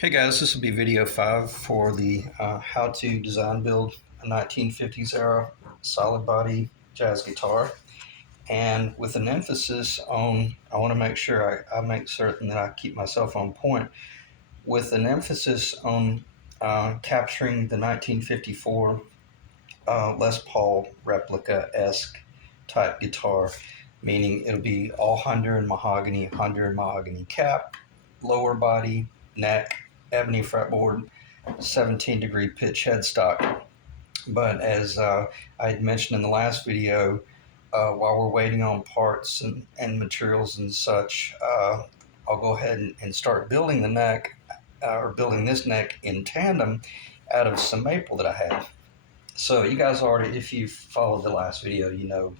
Hey guys, this will be video 5 for the how to design build a 1950s era solid body jazz guitar, and with an emphasis on I want to make sure I make certain that I keep myself on point with an emphasis on capturing the 1954 Les Paul replica-esque type guitar, meaning it'll be all Honda and mahogany cap, lower body, neck, ebony fretboard, 17-degree pitch headstock. But as I had mentioned in the last video, while we're waiting on parts and materials and such, I'll go ahead and start building the neck, or building this neck in tandem out of some maple that I have. So you guys already, if you followed the last video, you know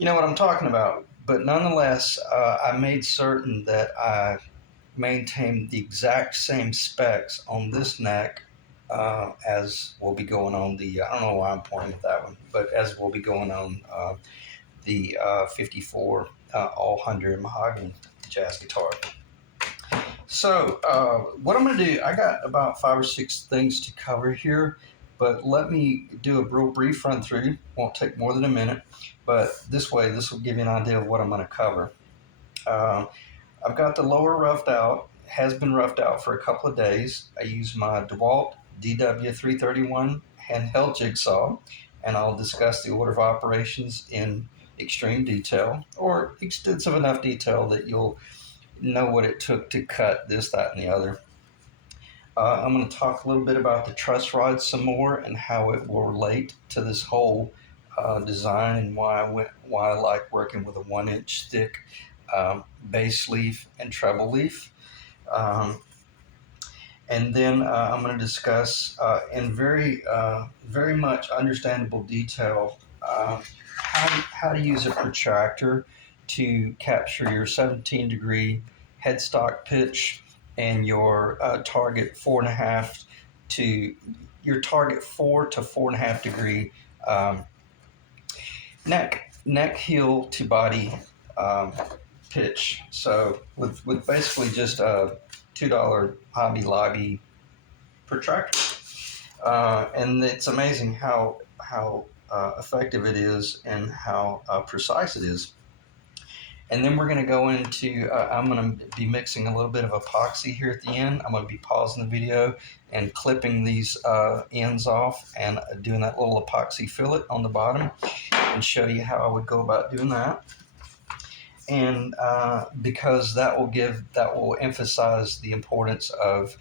what I'm talking about. But nonetheless, I made certain that I maintain the exact same specs on this neck as will be going on the, I don't know why I'm pointing at that one, but as will be going on the 54 all 100 mahogany jazz guitar. So what I'm going to do, I got about 5 or 6 things to cover here, but let me do a real brief run through. Won't take more than a minute, but this way, this will give you an idea of what I'm going to cover. I've got the lower roughed out, has been roughed out for a couple of days. I use my DeWalt DW331 handheld jigsaw, and I'll discuss the order of operations in extreme detail, or extensive enough detail that you'll know what it took to cut this, that, and the other. I'm going to talk a little bit about the truss rod some more and how it will relate to this whole design, and why I like working with a 1-inch thick bass leaf and treble leaf. And then I'm going to discuss in very much understandable detail how to use a protractor to capture your 17-degree headstock pitch and your target 4.5 to your target 4 to 4.5 degree neck heel to body pitch. So with basically just a $2 Hobby Lobby protractor, and it's amazing how effective it is and how precise it is. And then we're going to go into, I'm going to be mixing a little bit of epoxy here at the end. I'm going to be pausing the video and clipping these ends off and doing that little epoxy fillet on the bottom, and show you how I would go about doing that. And because that will emphasize the importance of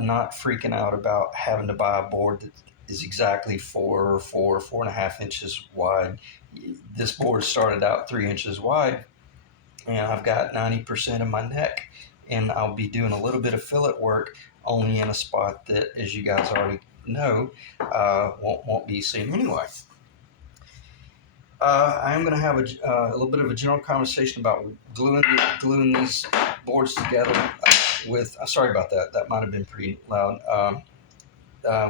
not freaking out about having to buy a board that is exactly 4.5 inches wide. This board started out 3 inches wide, and I've got 90% of my neck, and I'll be doing a little bit of fillet work only in a spot that, as you guys already know, won't be seen anyway. I'm going to have a little bit of a general conversation about gluing these boards together with, sorry about that, that might have been pretty loud,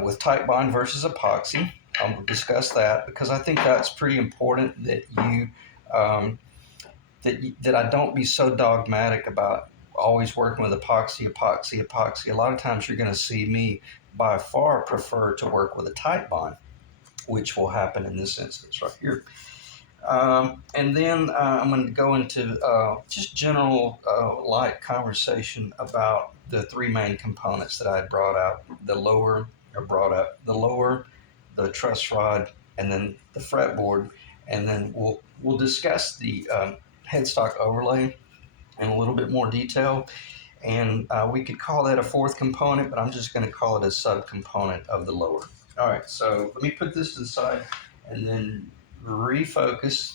with Titebond versus epoxy. I'll discuss that because I think that's pretty important, that you that I don't be so dogmatic about always working with epoxy. A lot of times you're going to see me by far prefer to work with a Titebond, which will happen in this instance right here. And then I'm going to go into just general light conversation about the 3 main components that I had brought up: the lower, the truss rod, and then the fretboard. And then we'll discuss the headstock overlay in a little bit more detail. And we could call that a 4th component, but I'm just going to call it a subcomponent of the lower. All right, so let me put this to the side and then refocus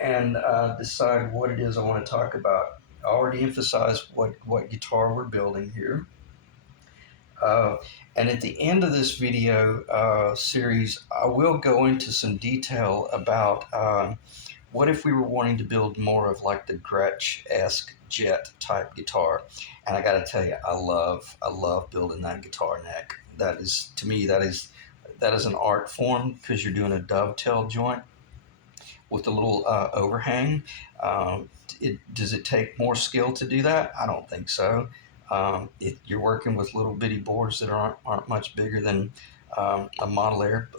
and decide what it is I want to talk about. I already emphasized what guitar we're building here. And at the end of this video series, I will go into some detail about what if we were wanting to build more of like the Gretsch-esque jet type guitar. And I got to tell you, I love building that guitar neck. That is, to me, that is an art form, because you're doing a dovetail joint with a little overhang. Does it take more skill to do that? I don't think so. You're working with little bitty boards that aren't much bigger than a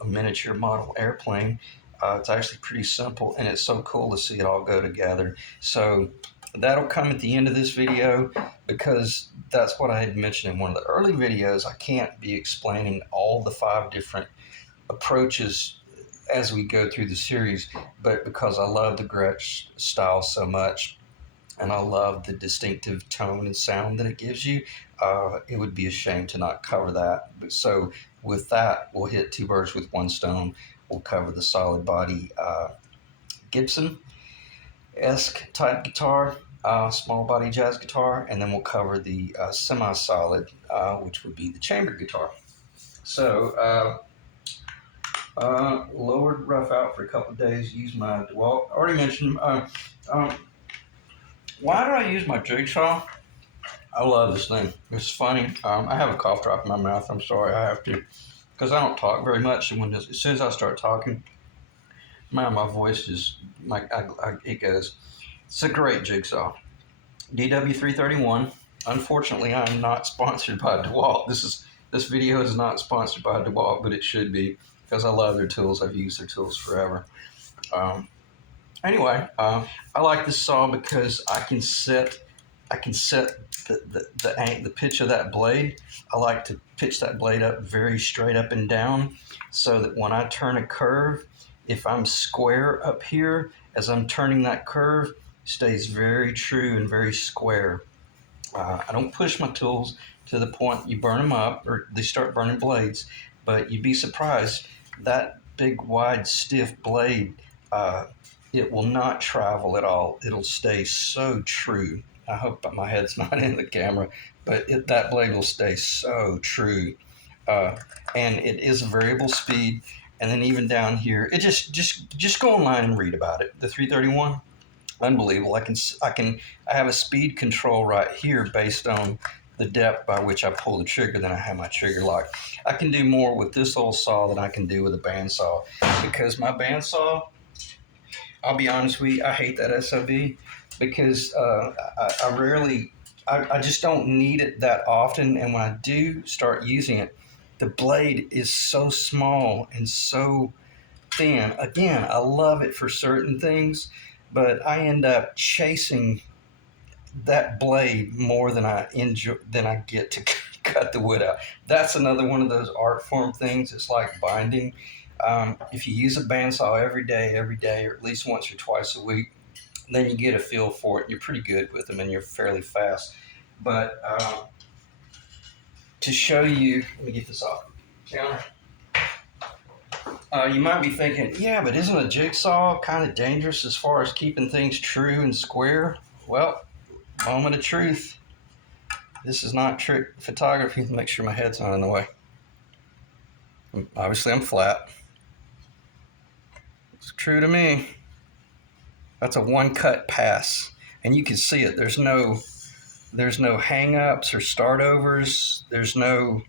miniature model airplane. It's actually pretty simple, and it's so cool to see it all go together. So that'll come at the end of this video, because that's what I had mentioned in one of the early videos. I can't be explaining all the 5 different approaches as we go through the series, but because I love the Gretsch style so much, and I love the distinctive tone and sound that it gives you, it would be a shame to not cover that. So with that, we'll hit 2 birds with 1 stone. We'll cover the solid body Gibson-esque type guitar, small body jazz guitar, and then we'll cover the semi-solid, which would be the chamber guitar. So lowered rough out for a couple of days. Use my, well, I already mentioned, why do I use my Jigsaw? I love this thing. It's funny. I have a cough drop in my mouth. I'm sorry, I have to, because I don't talk very much. And as soon as I start talking, my voice just, it goes. It's a great Jigsaw. DW331. Unfortunately, I'm not sponsored by DeWalt. This video is not sponsored by DeWalt, but it should be, because I love their tools. I've used their tools forever. Anyway, I like this saw because I can set the pitch of that blade. I like to pitch that blade up very straight up and down, so that when I turn a curve, if I'm square up here, as I'm turning that curve, it stays very true and very square. I don't push my tools to the point you burn them up or they start burning blades, but you'd be surprised, that big, wide, stiff blade, it will not travel at all. It'll stay so true. I hope my head's not in the camera, but that blade will stay so true. And it is a variable speed. And then even down here, it just go online and read about it. The 331, unbelievable. I have a speed control right here based on the depth by which I pull the trigger. Then I have my trigger lock. I can do more with this old saw than I can do with a bandsaw, because my bandsaw, I'll be honest with you, I hate that SOB, because I just don't need it that often. And when I do start using it, the blade is so small and so thin. Again, I love it for certain things, but I end up chasing that blade more than I get to cut the wood out. That's another one of those art form things. It's like binding. If you use a bandsaw every day, or at least once or twice a week, then you get a feel for it. You're pretty good with them, and you're fairly fast. But to show you, let me get this off the counter. You might be thinking, yeah, but isn't a jigsaw kind of dangerous as far as keeping things true and square? Well, moment of truth. This is not trick photography. Make sure my head's not in the way. Obviously, I'm flat. It's true to me. That's a one-cut pass, and you can see it. There's no hang-ups or start-overs. There's no,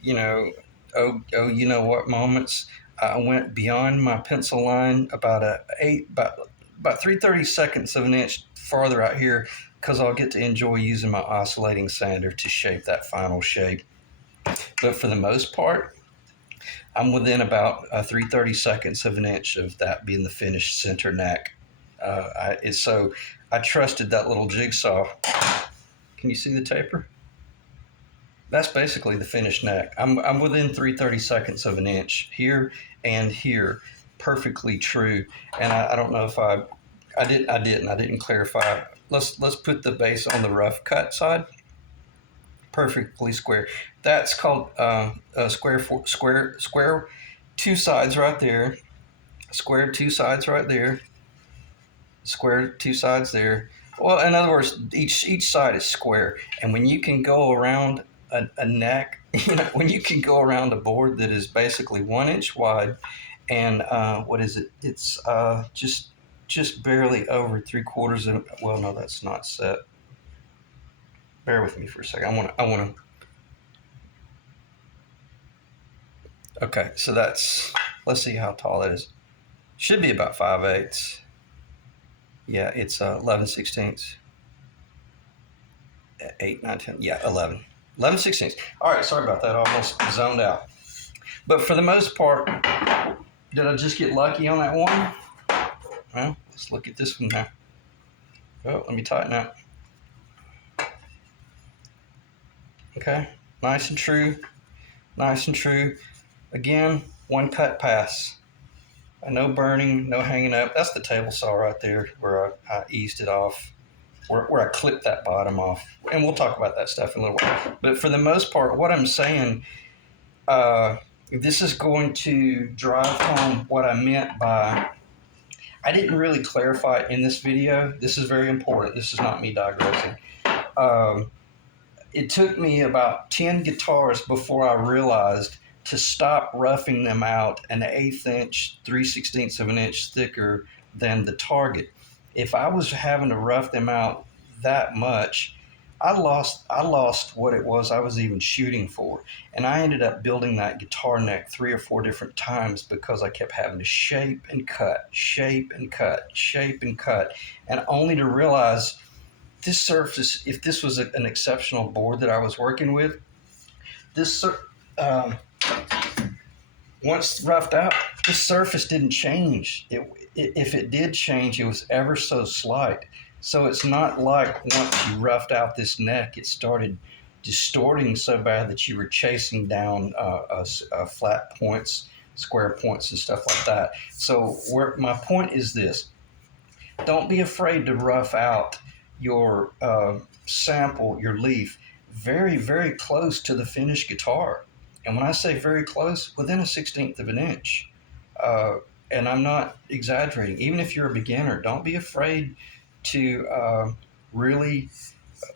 you know what moments. I went beyond my pencil line about about 3/32 of an inch farther out here, because I'll get to enjoy using my oscillating sander to shape that final shape. But for the most part, I'm within about 3/32 of an inch of that being the finished center neck. So I trusted that little jigsaw. Can you see the taper? That's basically the finished neck. I'm within 3/32 of an inch here and here, perfectly true. And I don't know if I didn't clarify. Let's put the base on the rough cut side. Perfectly square. That's called square. 2 sides right there. Square 2 sides right there. Square 2 sides there. Well, in other words, each side is square. And when you can go around a neck, when you can go around a board that is basically 1 inch wide, and what is it? It's just barely over 3/4 of. Well, no, that's not set. Bear with me for a second. I want to. Okay, so let's see how tall that is. Should be about 5/8. Yeah, it's 11/16. 8, 9, 10, yeah, 11. 11/16. All right, sorry about that. I almost zoned out. But for the most part, did I just get lucky on that one? Well, let's look at this one now. Oh, let me tighten up. Okay, nice and true, nice and true. Again, one cut pass. No burning, no hanging up. That's the table saw right there where I eased it off, where I clipped that bottom off. And we'll talk about that stuff in a little while. But for the most part, what I'm saying, this is going to drive home what I meant by, I didn't really clarify it in this video. This is very important. This is not me digressing. It took me about 10 guitars before I realized to stop roughing them out an 1/8 inch, 3/16 of an inch thicker than the target. If I was having to rough them out that much, I lost what it was I was even shooting for. And I ended up building that guitar neck 3 or 4 different times because I kept having to shape and cut, shape and cut, shape and cut, and only to realize this surface, if this was an exceptional board that I was working with, this once roughed out, the surface didn't change. If it did change, it was ever so slight. So it's not like once you roughed out this neck, it started distorting so bad that you were chasing down flat points, square points, and stuff like that. So my point is this: don't be afraid to rough out your sample, your leaf, very, very close to the finished guitar. And when I say very close, within a 1/16 of an inch. And I'm not exaggerating. Even if you're a beginner, don't be afraid to really,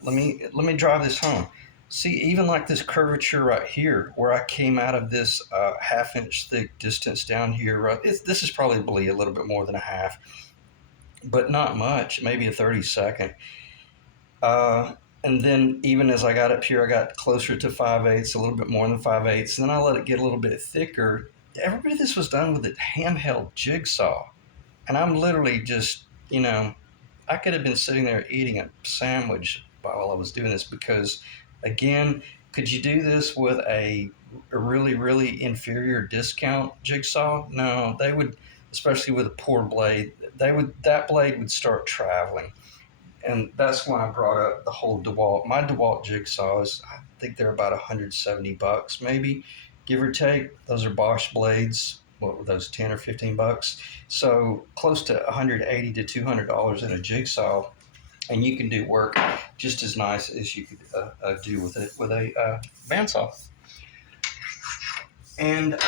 let me drive this home. See, even like this curvature right here, where I came out of this 1/2 inch thick distance down here, right, this is probably a little bit more than a half, but not much, maybe a 32nd. And then even as I got up here, I got closer to 5/8, a little bit more than 5/8, and then I let it get a little bit thicker. Everybody, this was done with a handheld jigsaw. And I'm literally just, I could have been sitting there eating a sandwich while I was doing this because, again, could you do this with a really, really inferior discount jigsaw? No, they would, especially with a poor blade, that blade would start traveling. And that's when I brought up the whole DeWalt. My DeWalt jigsaws, I think they're about $170, maybe, give or take. Those are Bosch blades. What were those, 10 or 15 bucks? So close to $180 to $200 in a jigsaw, and you can do work just as nice as you could do with a bandsaw. And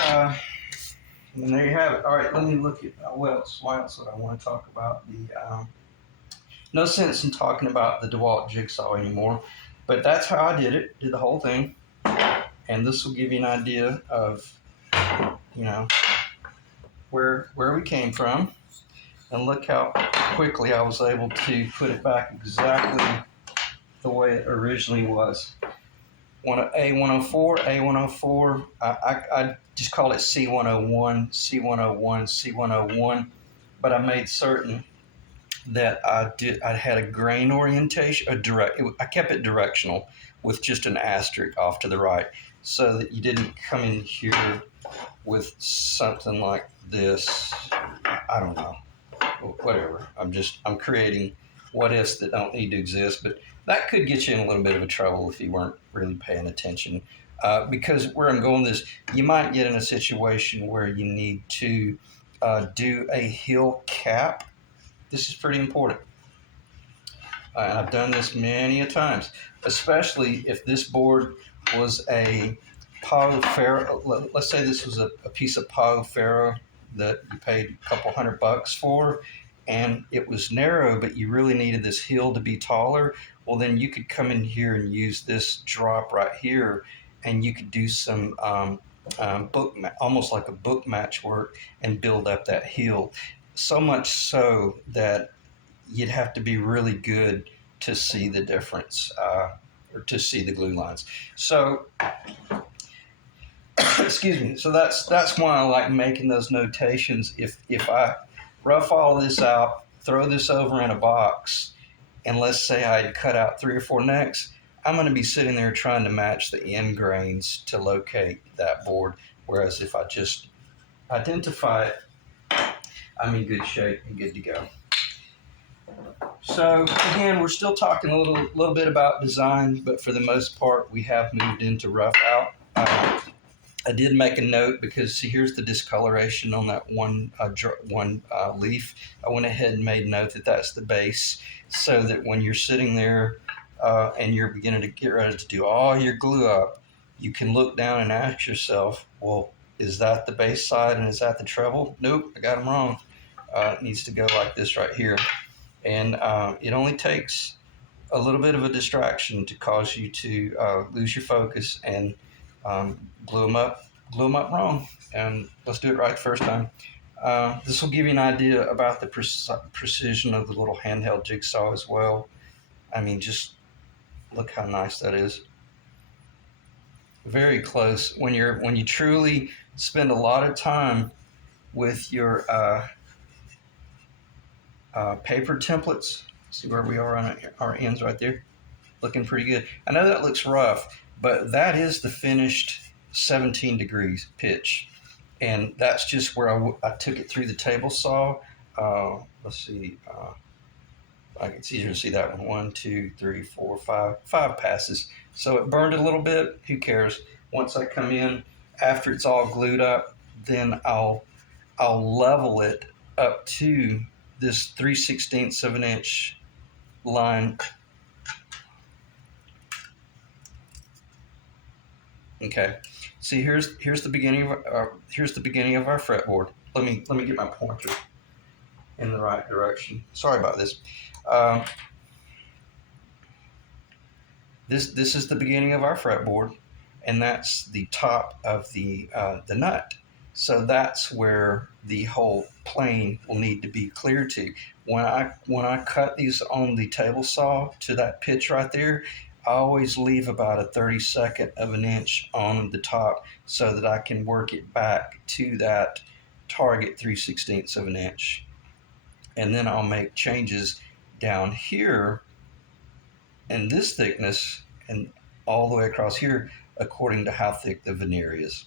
there you have it. All right, let me look at what else would I want to talk about. No sense in talking about the DeWalt jigsaw anymore, but that's how I did it. Did the whole thing, and this will give you an idea of, where we came from, and look how quickly I was able to put it back exactly the way it originally was. A104, I just call it C101, C101, C101, but I made certain that I had a grain orientation, I kept it directional with just an asterisk off to the right, so that you didn't come in here with something like this. I don't know, whatever. I'm creating what ifs that don't need to exist, but that could get you in a little bit of a trouble if you weren't really paying attention. Because where I'm going with this, you might get in a situation where you need to do a heel cap. This is pretty important. And I've done this many a times, especially if this board was a Pau Ferro. Let's say this was a piece of Pau Ferro that you paid a couple $100 for, and it was narrow, but you really needed this heel to be taller. Well, then you could come in here and use this drop right here, and you could do some almost like a book match work and build up that heel. So much so that you'd have to be really good to see the difference, or to see the glue lines. So, excuse me. So that's why I like making those notations. If I rough all this out, throw this over in a box, and let's say I had cut out 3 or 4 necks, I'm going to be sitting there trying to match the end grains to locate that board. Whereas if I just identify it, I'm in good shape and good to go. So again, we're still talking a little bit about design, but for the most part, we have moved into rough out. I did make a note because see, here's the discoloration on that one leaf. I went ahead and made note that that's the base, so that when you're sitting there and you're beginning to get ready to do all your glue up, you can look down and ask yourself, well, is that the base side and is that the treble? Nope, I got them wrong. It needs to go like this right here. And it only takes a little bit of a distraction to cause you to lose your focus and glue them up wrong. And let's do it right the first time. This will give you an idea about the precision of the little handheld jigsaw as well. I mean, just look how nice that is. Very close. When you truly spend a lot of time with your paper templates. See where we are on our ends right there? Looking pretty good. I know that looks rough, but that is the finished 17 degrees pitch. And that's just where I took it through the table saw. Let's see. It's easier to see that one. 1, 2, 3, 4, 5 passes. So it burned a little bit. Who cares? Once I come in, after it's all glued up, then I'll level it up to this 3/16 of an inch line. Okay. See, here's the beginning of our fretboard. Let me get my pointer in the right direction. Sorry about this. This is the beginning of our fretboard, and that's the top of the nut. So that's where the whole plane will need to be clear to. When I cut these on the table saw to that pitch right there, I always leave about a 32nd of an inch on the top so that I can work it back to that target 3/16 of an inch. And then I'll make changes down here in this thickness and all the way across here according to how thick the veneer is.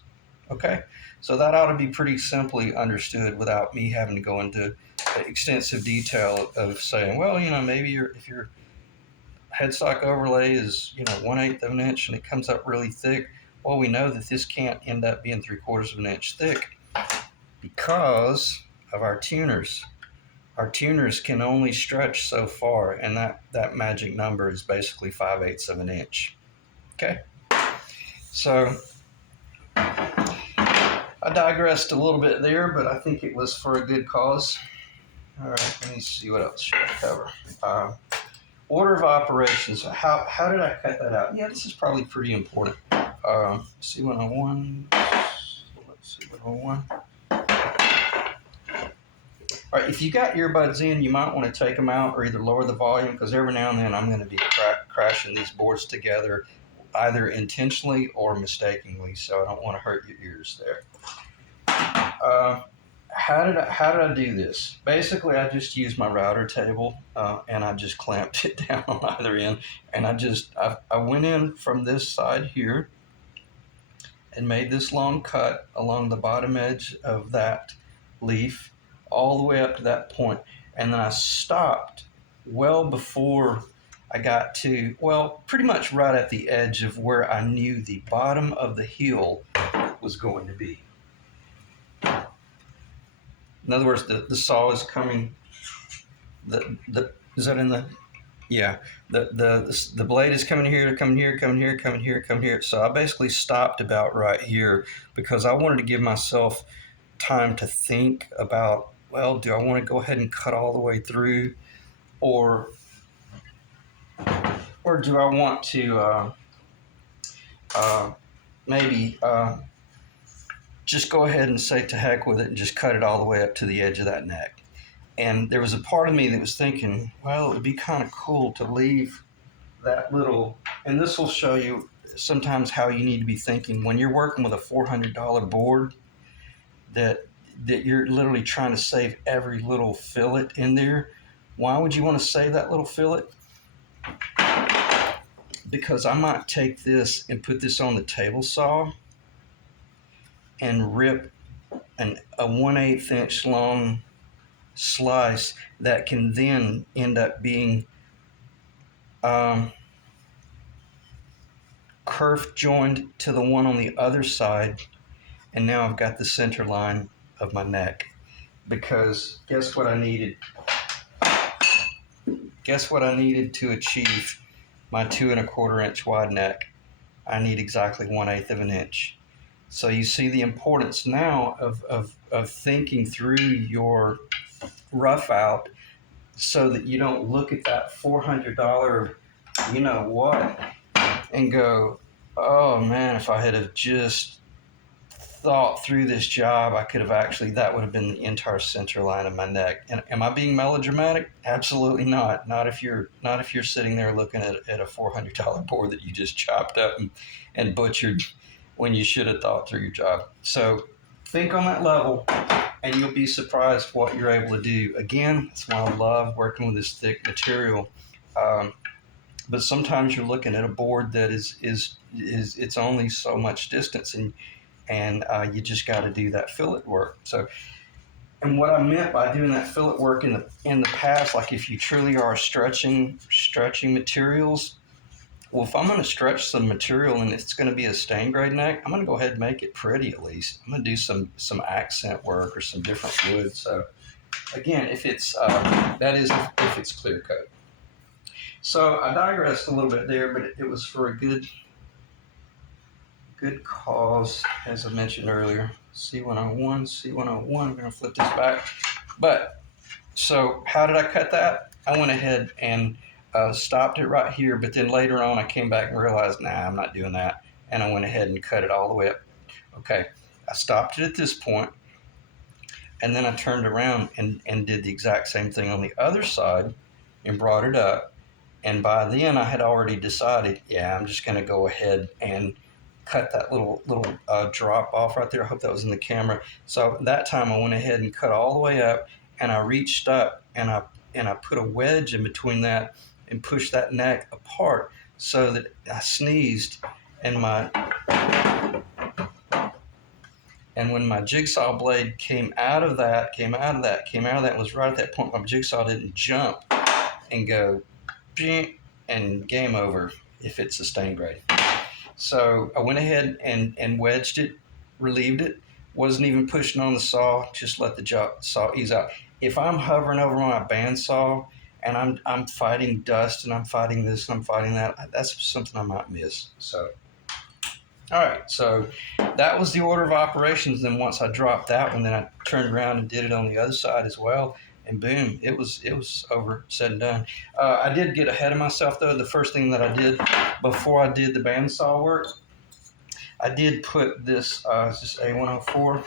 Okay, so that ought to be pretty simply understood without me having to go into extensive detail of saying, well, maybe if your headstock overlay is 1/8 of an inch and it comes up really thick, well, we know that this can't end up being 3/4 of an inch thick because of our tuners. Our tuners can only stretch so far, and that magic number is basically 5/8 of an inch. Okay, so I digressed a little bit there, but I think it was for a good cause. All right, let me see what else should I cover. Order of operations. How did I cut that out? Yeah, this is probably pretty important. C101. Let's see, 101. All right, if you got earbuds in, you might want to take them out or either lower the volume, because every now and then I'm going to be crashing these boards together, either intentionally or mistakenly, so I don't want to hurt your ears there. How did I do this? Basically, I just used my router table and I just clamped it down on either end, and I went in from this side here and made this long cut along the bottom edge of that leaf all the way up to that point, and then I stopped well before I got to, well, pretty much right at the edge of where I knew the bottom of the heel was going to be. In other words, the saw is coming. Is that in the? Yeah. The blade is coming here, coming here, coming here, coming here, coming here. So I basically stopped about right here because I wanted to give myself time to think about, well, do I want to go ahead and cut all the way through, or do I want to maybe just go ahead and say to heck with it and just cut it all the way up to the edge of that neck. And there was a part of me that was thinking, well, it would be kind of cool to leave that little, and this will show you sometimes how you need to be thinking when you're working with a $400 board, that you're literally trying to save every little fillet in there. Why would you want to save that little fillet? because I might take this and put this on the table saw and rip a 1/8 inch long slice that can then end up being um, kerf joined to the one on the other side, and now I've got the center line of my neck. Because guess what I needed? Guess what I needed to achieve my 2 1/4 inch wide neck? I need exactly 1/8 of an inch. So you see the importance now of thinking through your rough out so that you don't look at that $400 you know what and go, oh man, if I had have just thought through this job, I could have actually, that would have been the entire center line of my neck. And am I being melodramatic? Absolutely not. Not if you're sitting there looking at a $400 board that you just chopped up and butchered when you should have thought through your job. So think on that level, and you'll be surprised what you're able to do. Again, that's why I love working with this thick material. But sometimes you're looking at a board that is it's only so much distance, and you just got to do that fillet work. So, and what I meant by doing that fillet work in the past, like if you truly are stretching materials, well, if I'm going to stretch some material and it's going to be a stain grade neck, I'm going to go ahead and make it pretty at least. I'm going to do some accent work or some different wood. So, again, if it's that is if it's clear coat. So I digressed a little bit there, but it was for a good cause, as I mentioned earlier. C101. We're going to flip this back. But, so how did I cut that? I went ahead and stopped it right here, but then later on I came back and realized, nah, I'm not doing that. And I went ahead and cut it all the way up. Okay, I stopped it at this point, and then I turned around and did the exact same thing on the other side and brought it up. And by then I had already decided, yeah, I'm just going to go ahead and cut that little drop off right there. I hope that was in the camera. So that time I went ahead and cut all the way up, and I reached up and I put a wedge in between that and pushed that neck apart so that I sneezed, and when my jigsaw blade came out of that, was right at that point my jigsaw didn't jump and go and game over if it's a stain grade. So I went ahead and wedged it, relieved it, wasn't even pushing on the saw, just let the saw ease out. If I'm hovering over my bandsaw and I'm fighting dust and I'm fighting this and I'm fighting that, that's something I might miss. So, all right, so that was the order of operations. Then once I dropped that one, then I turned around and did it on the other side as well. And boom, it was over, said and done. I did get ahead of myself though. The first thing that I did before I did the bandsaw work, I did put this this A104.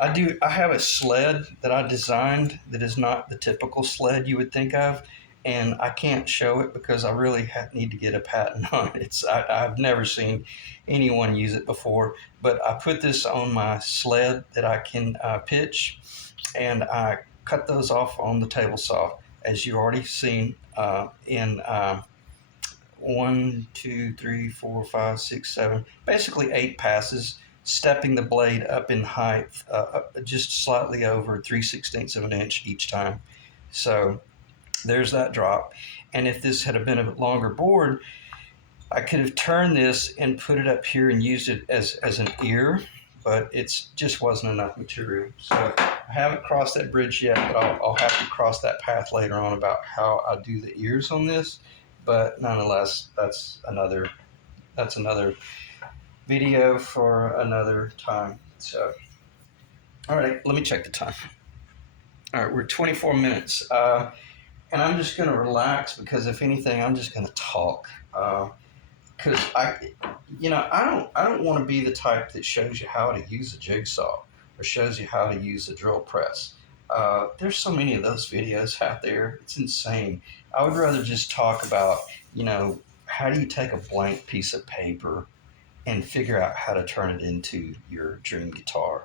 I have a sled that I designed that is not the typical sled you would think of, and I can't show it because I really need to get a patent on it. I've never seen anyone use it before, but I put this on my sled that I can pitch, and I cut those off on the table saw, as you've already seen in 1, 2, 3, 4, 5, 6, 7, basically 8 passes, stepping the blade up in height just slightly over 3/16 of an inch each time. So there's that drop. And if this had been a longer board, I could have turned this and put it up here and used it as an ear, but it just wasn't enough material. So I haven't crossed that bridge yet, but I'll have to cross that path later on about how I do the ears on this. But nonetheless, that's another video for another time. So, all right, let me check the time. All right, we're 24 minutes, and I'm just going to relax because if anything, I'm just going to talk. Because I don't want to be the type that shows you how to use a jigsaw or shows you how to use a drill press. There's so many of those videos out there. It's insane. I would rather just talk about, how do you take a blank piece of paper and figure out how to turn it into your dream guitar.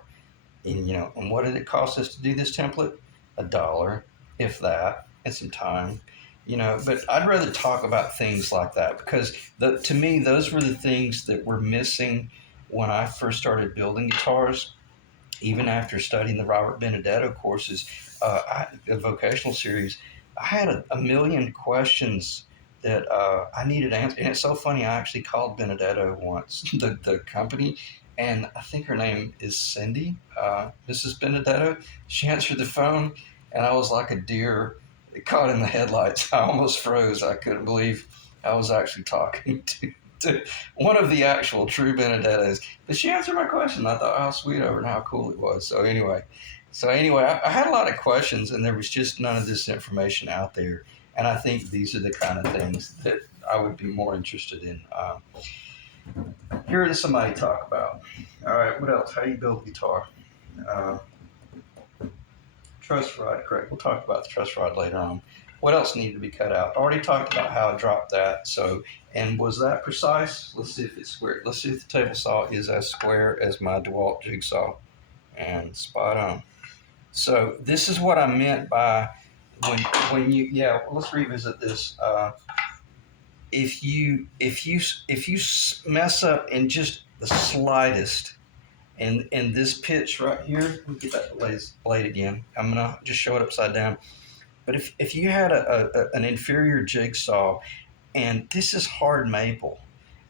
And what did it cost us to do this template? $1, if that, and some time. But I'd rather talk about things like that because to me, those were the things that were missing when I first started building guitars. Even after studying the Robert Benedetto courses, a vocational series, I had a million questions that I needed answered. And it's so funny, I actually called Benedetto once, the company, and I think her name is Cindy, Mrs. Benedetto. She answered the phone, and I was like a deer caught in the headlights. I almost froze. I couldn't believe I was actually talking to one of the actual true Benedettos. But she answered my question. I thought how sweet of her and how cool it was. So anyway, I had a lot of questions, and there was just none of this information out there. And I think these are the kind of things that I would be more interested in hearing somebody talk about. All right, what else? How do you build a guitar? Uh, Truss rod, correct. We'll talk about the truss rod later on. What else needed to be cut out? Already talked about how I dropped that. So, and was that precise? Let's see if it's square. Let's see if the table saw is as square as my DeWalt jigsaw. And spot on. So this is what I meant by when you yeah. Well, let's revisit this. If you mess up in just the slightest, and this pitch right here, let me get that blade again. I'm gonna just show it upside down. But if you had an inferior jigsaw, and this is hard maple,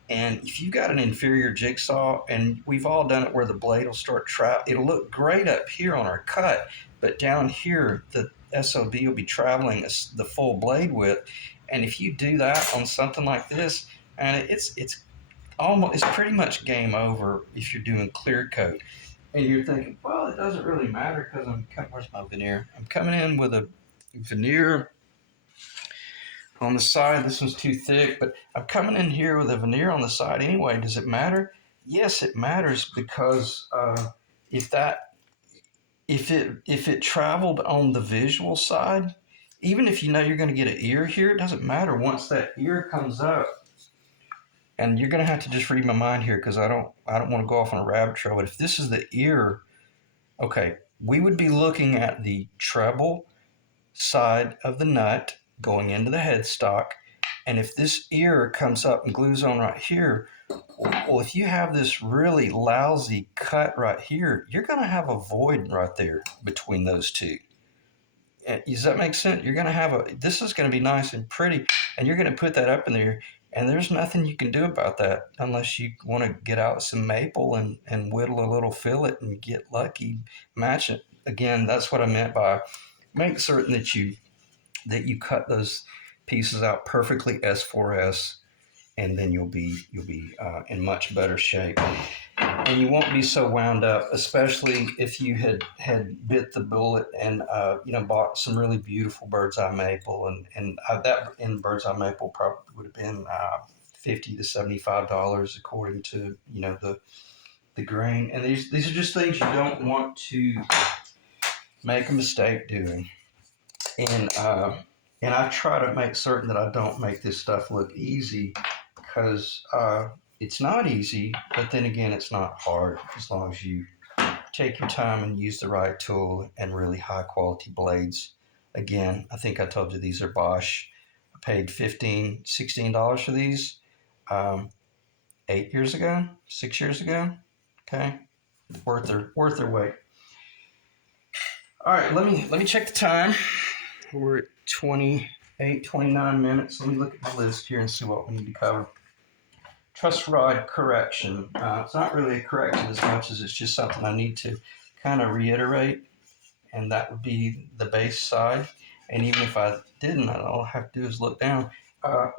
and if you got an inferior jigsaw, and we've all done it where the blade will start it'll look great up here on our cut, but down here the SOB will be traveling the full blade width, and if you do that on something like this, and it's pretty much game over if you're doing clear coat. And you're thinking, well, it doesn't really matter because where's my veneer? I'm coming in with a veneer on the side. This one's too thick, but I'm coming in here with a veneer on the side anyway. Does it matter? Yes, it matters because if that if it traveled on the visual side, even if you know you're going to get an ear here, it doesn't matter. Once that ear comes up, and you're going to have to just read my mind here because I don't want to go off on a rabbit trail. But if this is the ear, okay, we would be looking at the treble side of the nut going into the headstock. And if this ear comes up and glues on right here, well, if you have this really lousy cut right here, you're going to have a void right there between those two. Does that make sense? You're going to have this is going to be nice and pretty, and you're going to put that up in there, and there's nothing you can do about that unless you want to get out some maple and whittle a little fillet and get lucky, match it. Again, that's what I meant by make certain that you cut those pieces out perfectly S4S, and then you'll be in much better shape, and you won't be so wound up, especially if you had bit the bullet and bought some really beautiful bird's eye maple, and that in bird's eye maple probably would have been $50 to $75 according to the grain, and these are just things you don't want to make a mistake doing. And I try to make certain that I don't make this stuff look easy because it's not easy, but then again, it's not hard as long as you take your time and use the right tool and really high quality blades. Again, I think I told you these are Bosch. I paid $15, $16 for these 8 years ago, 6 years ago. Okay, worth their weight. All right, let me check the time. We're at 28, 29 minutes. Let me look at my list here and see what we need to cover. Truss rod correction. It's not really a correction as much as it's just something I need to kind of reiterate, and that would be the base side. And even if I didn't, all I have to do is look down.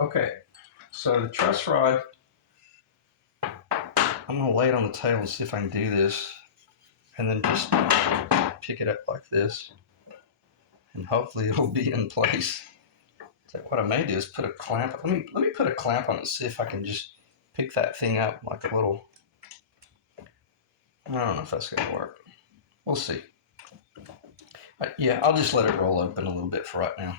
Okay, so the truss rod, I'm going to lay it on the table and see if I can do this, and then just pick it up like this. And hopefully it'll be in place. So what I may do is put a clamp. Let me put a clamp on it and see if I can just pick that thing up like a little. I don't know if that's going to work. We'll see. Yeah, I'll just let it roll open a little bit for right now.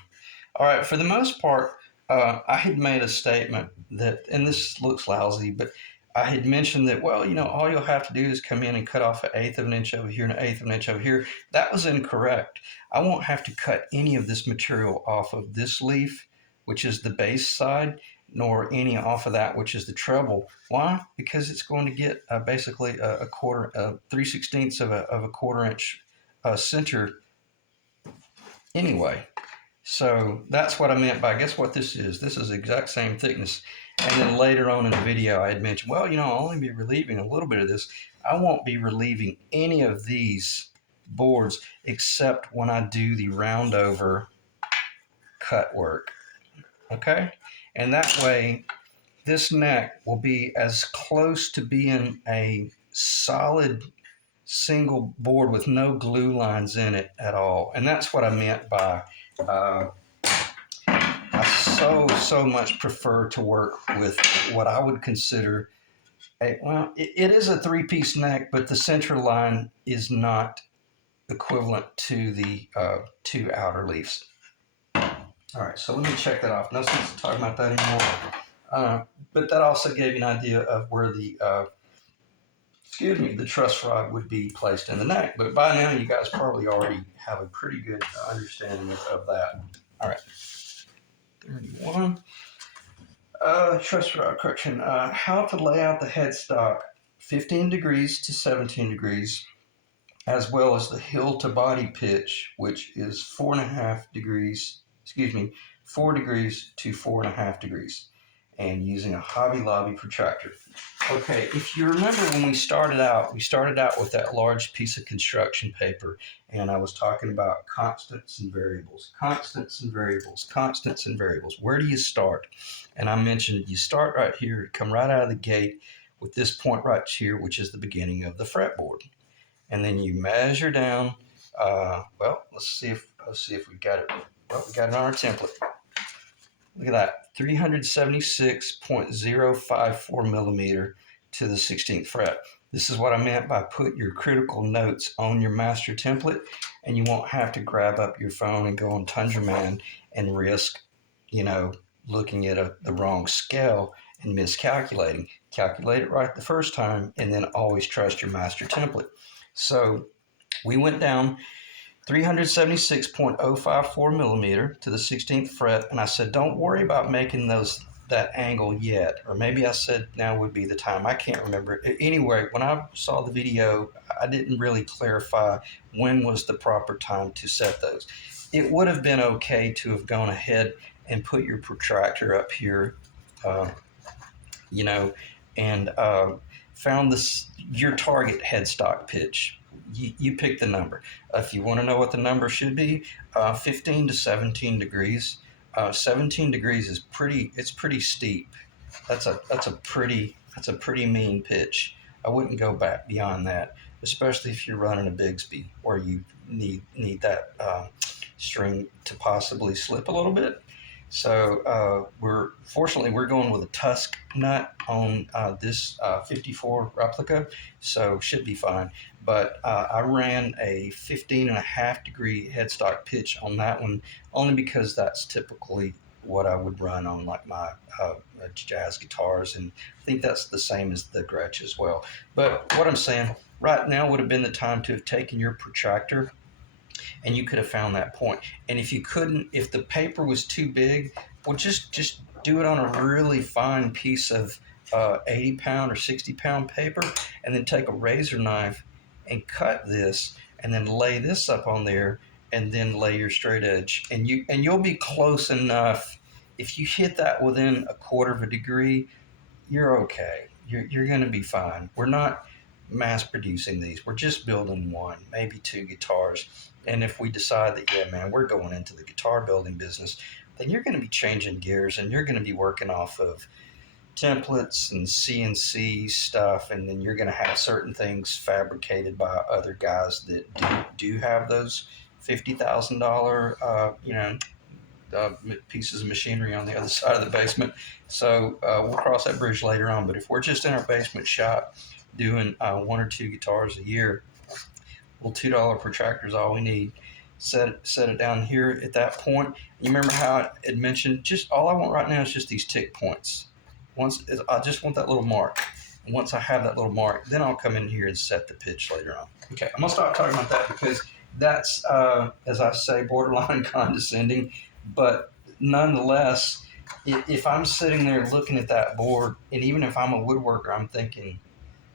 All right, for the most part, I had made a statement that, and this looks lousy, but I had mentioned that, well, all you'll have to do is come in and cut off 1/8 of an inch over here and 1/8 of an inch over here. That was incorrect. I won't have to cut any of this material off of this leaf which is the bass side, nor any off of that, which is the treble. Why? Because it's going to get basically a quarter, 3/16 of a quarter inch center anyway. So that's what I meant by, guess what this is? This is the exact same thickness. And then later on in the video, I had mentioned, well, I'll only be relieving a little bit of this. I won't be relieving any of these boards except when I do the round over cut work. Okay? And that way, this neck will be as close to being a solid single board with no glue lines in it at all. And that's what I meant by I so much prefer to work with what I would consider it is a three-piece neck, but the center line is not equivalent to the two outer leaves. All right, so let me check that off. No sense talking about that anymore. But that also gave you an idea of where the the truss rod would be placed in the neck. But by now, you guys probably already have a pretty good understanding of that. All right, 31. Truss rod correction. How to lay out the headstock 15 degrees to 17 degrees, as well as the hill to body pitch, which is 4.5 degrees, 4 degrees to 4.5 degrees, and using a Hobby Lobby protractor. Okay, if you remember when we started out with that large piece of construction paper, and I was talking about constants and variables, constants and variables, constants and variables. Where do you start? And I mentioned you start right here, come right out of the gate with this point right here, which is the beginning of the fretboard. And then you measure down, let's see if we got it. Well, we got it on our template. Look at that, 376.054 millimeter to the 16th fret. This is what I meant by put your critical notes on your master template, and you won't have to grab up your phone and go on Tundra Man and risk, looking at the wrong scale and miscalculating. Calculate it right the first time, and then always trust your master template. So we went down 376.054 millimeter to the 16th fret, and I said, don't worry about making that angle yet. Or maybe I said now would be the time. I can't remember. Anyway, when I saw the video, I didn't really clarify when was the proper time to set those. It would have been okay to have gone ahead and put your protractor up here, and found your target headstock pitch. You pick the number. If you want to know what the number should be, 15 to 17 degrees. 17 degrees is pretty steep. That's a pretty mean pitch. I wouldn't go back beyond that, especially if you're running a Bigsby where you need that string to possibly slip a little bit. So we're going with a tusk nut on this 54 replica, so should be fine. But I ran a 15.5 degree headstock pitch on that one, only because that's typically what I would run on like my jazz guitars, and I think that's the same as the Gretsch as well. But what I'm saying, right now would have been the time to have taken your protractor, and you could have found that point. And if you couldn't, if the paper was too big, well, just do it on a really fine piece of 80-pound or 60-pound paper, and then take a razor knife and cut this, and then lay this up on there, and then lay your straight edge, and you'll be close enough. If you hit that within 1/4 degree, you're okay. You're going to be fine. We're not mass producing these. We're just building one, maybe two guitars. And if we decide that, yeah, man, we're going into the guitar building business, then you're going to be changing gears, and you're going to be working off of templates and CNC stuff, and then you're going to have certain things fabricated by other guys that do have those $50,000 pieces of machinery on the other side of the basement. So we'll cross that bridge later on. But if we're just in our basement shop doing 1 or 2 guitars a year, well, $2 protractor is all we need. Set it down here at that point. You remember how I had mentioned, just all I want right now is just these tick points. I just want that little mark. And once I have that little mark, then I'll come in here and set the pitch later on. Okay, I'm going to stop talking about that because that's, as I say, borderline condescending. But nonetheless, if I'm sitting there looking at that board, and even if I'm a woodworker, I'm thinking,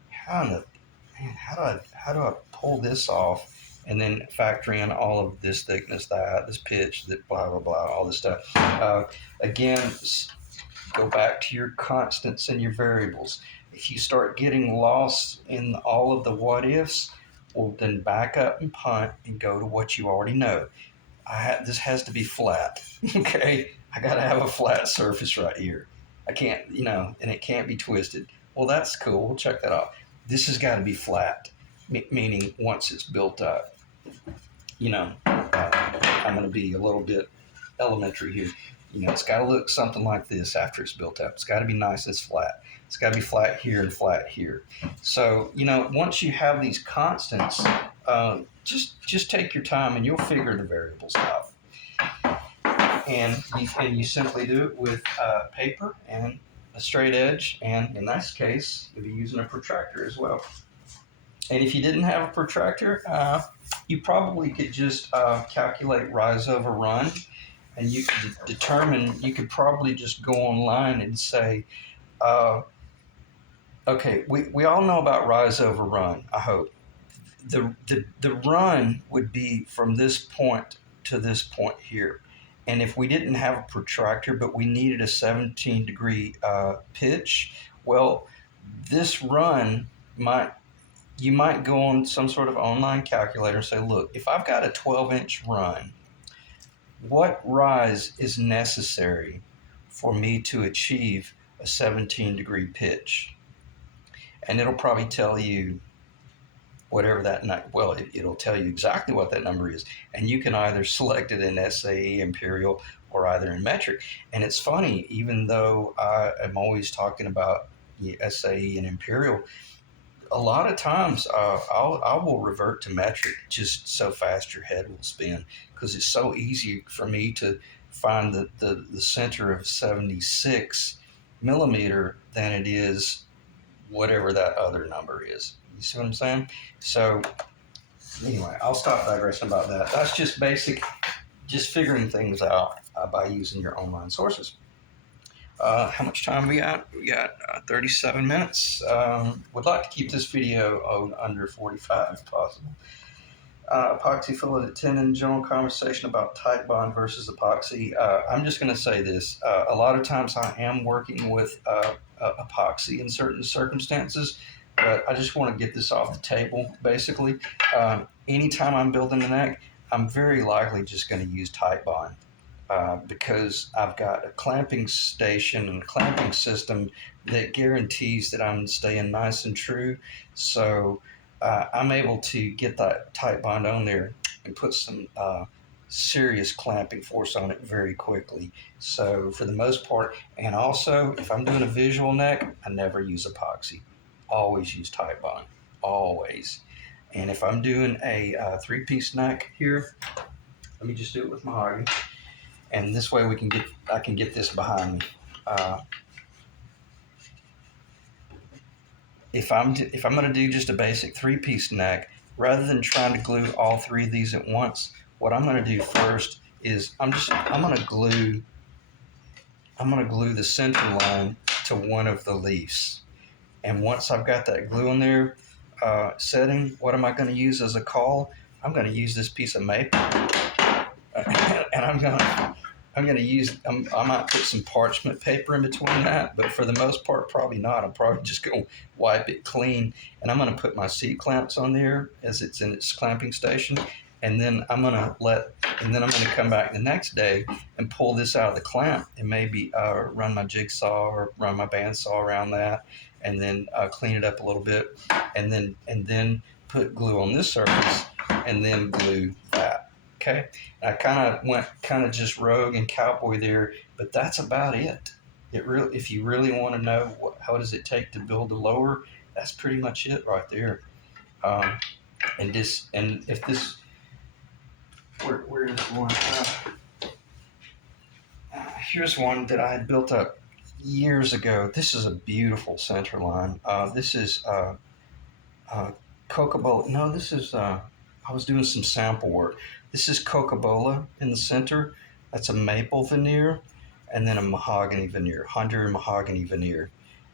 how in the man, how do I pull this off? And then factor in all of this thickness, this pitch, that blah blah blah, all this stuff. Again, go back to your constants and your variables. If you start getting lost in all of the what ifs, well, then back up and punt and go to what you already know. This has to be flat. Okay, I got to have a flat surface right here. I can't, and it can't be twisted. Well, that's cool. We'll check that out. This has got to be flat, meaning once it's built up. I'm going to be a little bit elementary here. It's got to look something like this after it's built up. It's got to be nice and flat. It's got to be flat here and flat here. So, once you have these constants, just take your time and you'll figure the variables out. And you simply do it with paper and a straight edge, and in this case, you'll be using a protractor as well. And if you didn't have a protractor, you probably could just calculate rise over run, and you could determine, you could probably just go online and say, okay, we all know about rise over run, I hope. The run would be from this point to this point here. And if we didn't have a protractor, but we needed a 17-degree pitch, well, this run you might go on some sort of online calculator and say, look, if I've got a 12-inch run, what rise is necessary for me to achieve a 17-degree pitch? And it'll probably tell you whatever it'll tell you exactly what that number is. And you can either select it in SAE, imperial, or either in metric. And it's funny, even though I am always talking about the SAE and imperial, a lot of times I will revert to metric just so fast your head will spin, because it's so easy for me to find the center of 76 millimeter than it is whatever that other number is. You see what I'm saying? So anyway, I'll stop digressing about that. That's just basic, just figuring things out by using your online sources. How much time we got? We got 37 minutes. Would like to keep this video under 45 if possible. Epoxy filleted tendon, general conversation about tight bond versus epoxy. I'm just going to say this. A lot of times I am working with epoxy in certain circumstances, but I just want to get this off the table, basically. Anytime I'm building a neck, I'm very likely just going to use tight bond. Because I've got a clamping station and a clamping system that guarantees that I'm staying nice and true. So I'm able to get that tight bond on there and put some serious clamping force on it very quickly. So for the most part, and also if I'm doing a visual neck, I never use epoxy. Always use tight bond, always. And if I'm doing a three-piece neck here, let me just do it with mahogany. And this way I can get this behind me. If I'm going to do just a basic three-piece neck, rather than trying to glue all three of these at once, what I'm going to do first is I'm going to glue the center line to one of the leaves. And once I've got that glue in there setting, what am I going to use as a caul? I'm going to use this piece of maple, and I'm going to use, I might put some parchment paper in between that, but for the most part, probably not. I'm probably just going to wipe it clean, and I'm going to put my seat clamps on there as it's in its clamping station, and then I'm going to come back the next day and pull this out of the clamp and maybe run my jigsaw or run my bandsaw around that, and then clean it up a little bit, and then put glue on this surface, and then glue that. Okay, I went just rogue and cowboy there, but that's about it. If you really want to know how does it take to build a lower, that's pretty much it right there. Where is one? Here's one that I had built up years ago. This is a beautiful center line. This is Coca-Cola. No, this is I was doing some sample work. This is Coca-Cola in the center, That's a maple veneer, and then a mahogany veneer, Honduran mahogany veneer,